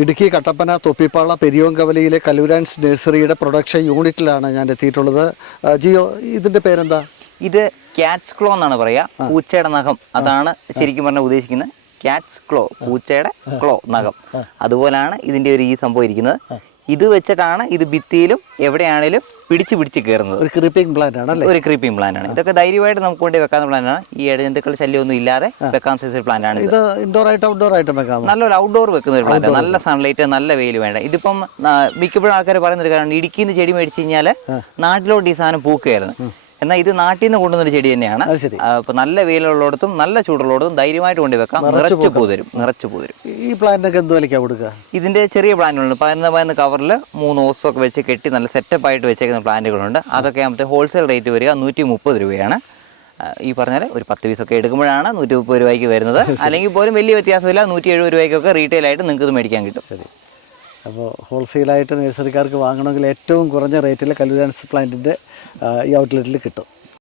Idukki Kattappana Thoppippala പെരിയോങ്കവലിയിലെ കലൂരാൻസ് നഴ്സറിയുടെ production യൂണിറ്റിലാണ് ഞാൻ എത്തിയിട്ടുള്ളത്. ജിയോ, ഇതിൻ്റെ പേരെന്താ? ഇത് ക്യാറ്റ്സ് ക്ലോ എന്നാണ് പറയുക. പൂച്ചയുടെ നഖം, അതാണ് ശരിക്കും പറഞ്ഞാൽ ഉദ്ദേശിക്കുന്നത്. ക്യാറ്റ്സ് ക്ലോ, പൂച്ചയുടെ ക്ലോ, നഖം. അതുപോലാണ് ഇതിൻ്റെ ഈ സംഭവം ഇരിക്കുന്നത്. ഇത് വെച്ചിട്ടാണ് ഇത് ഭിത്തിയിലും എവിടെയാണേലും പിടിച്ച് കയറുന്നത്. ഒരു ക്രീപ്പിംഗ് പ്ലാന്റ് ആണ്. ഒരു ക്രീപ്പിംഗ് പ്ലാന്റ് ആണ്. ഇതൊക്കെ ധൈര്യമായിട്ട് നമുക്ക് കൊണ്ട് വെക്കാവുന്ന പ്ലാന്റ് ആണ്. ഈ ഇഴജന്തുക്കൾ ശല്യമൊന്നും ഇല്ലാതെ വെക്കാൻ സൈസ് പ്ലാന്റ് ആണ്. ഇത് ഇൻഡോർ ആയിട്ട് ഔട്ട്ഡോർ ആയിട്ട് വെക്കാം. നല്ലൊരു ഔട്ട്ഡോർ വെക്കുന്ന ഒരു പ്ലാന്റ്. നല്ല സൺലൈറ്റ്, നല്ല വെയിൽ വേണ്ട. ഇതിപ്പം മിക്കപ്പോഴും ആൾക്കാർ പറയുന്ന ഒരു കാര്യമാണ്, ഇടുക്കിയിൽ നിന്ന് ചെടി മേടിച്ച് കഴിഞ്ഞാൽ നാട്ടിലോട്ട് ഈ സാധനം പൂക്കുകയായിരുന്നു. എന്നാൽ ഇത് നാട്ടിൽ നിന്ന് കൊണ്ടുവന്നൊരു ചെടി തന്നെയാണ്. അപ്പോൾ നല്ല വെയിലുള്ളിടത്തും നല്ല ചൂടുള്ളിടത്തും ധൈര്യമായിട്ട് കൊണ്ടുവെക്കാം. നിറച്ച് പൂ തരും. ഈ പ്ലാന്റിനൊക്കെ എന്ത് വിലയ്ക്കാണ് കൊടുക്കുക? ഇതിൻ്റെ ചെറിയ പ്ലാന്റുകളുണ്ട്. 11 കവറിൽ 3 ഓസൊക്കെ വെച്ച് കെട്ടി നല്ല സെറ്റപ്പ് ആയിട്ട് വെച്ചേക്കുന്ന പ്ലാന്റുകളുണ്ട്. അതൊക്കെ ആകുമ്പോൾ ഹോൾസെയിൽ റേറ്റ് വരിക 130 രൂപയാണ്. ഈ പറഞ്ഞാൽ ഒരു 10 പീസൊക്കെ എടുക്കുമ്പോഴാണ് 130 രൂപയ്ക്ക് വരുന്നത്. അല്ലെങ്കിൽ പോലും വലിയ വ്യത്യാസമില്ല. 170 രൂപയ്ക്കൊക്കെ റീറ്റെയിലായിട്ട് നിങ്ങൾക്ക് ഇത് മേടിക്കാൻ കിട്ടും. ശരി. അപ്പോൾ ഹോൾസെയിലായിട്ട് നഴ്സറിക്കാർക്ക് വാങ്ങണമെങ്കിൽ ഏറ്റവും കുറഞ്ഞ റേറ്റിൽ കലൂരാൻസ് പ്ലാന്റിൻ്റെ ഈ ഔട്ട്ലെറ്റിൽ കിട്ടും.